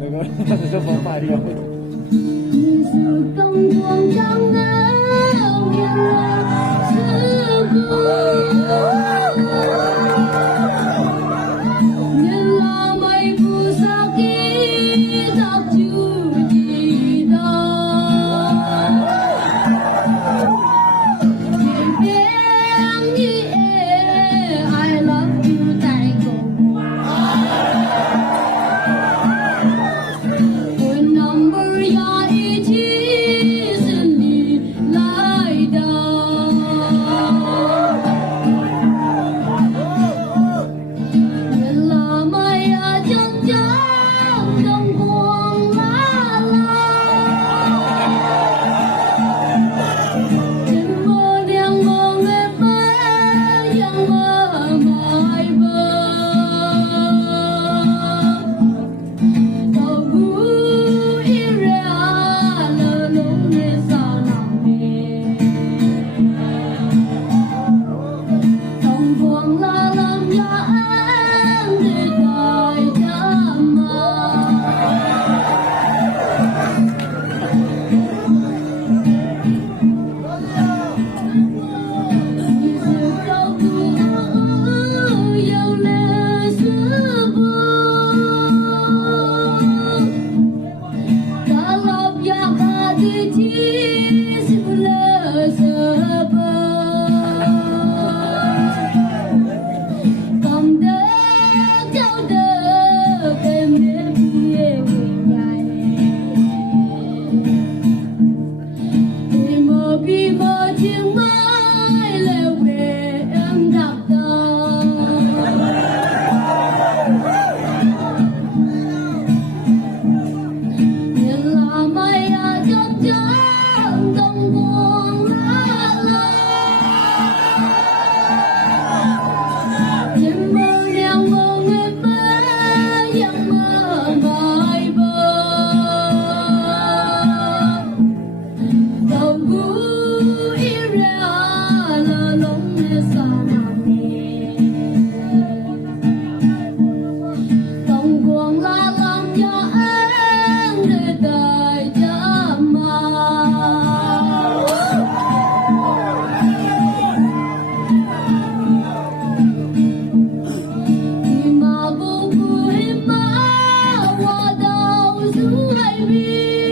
Được rồi, rất bóng bài đi không? sự công buông trong áo miền là sự miền là mây phù sa ký tập chu đi đó biển như I love you tại cùng number ya ichi sini lai da la maya chang chang dong quang la la tim mơ đang mơ nghe mơ yang mơ mai mơ tàu vui la lam ya anh để đời chăm sự câu cứu yêu lệ xưa kalau ya hati ci sebelah sebab cầm đỡ cháu đỡ em đến phía ngài vì mơ chiếng mai leo về em đạp tàu miền là mây chắc chắn đông buông lá la tim mơ đang mơ nghe mơ yang mơ mai mơ tàu vui ra là lông nghe xa tông cuồng la lam cho anh để đời chăm mà vô cuối má hoa đào dưới hai bên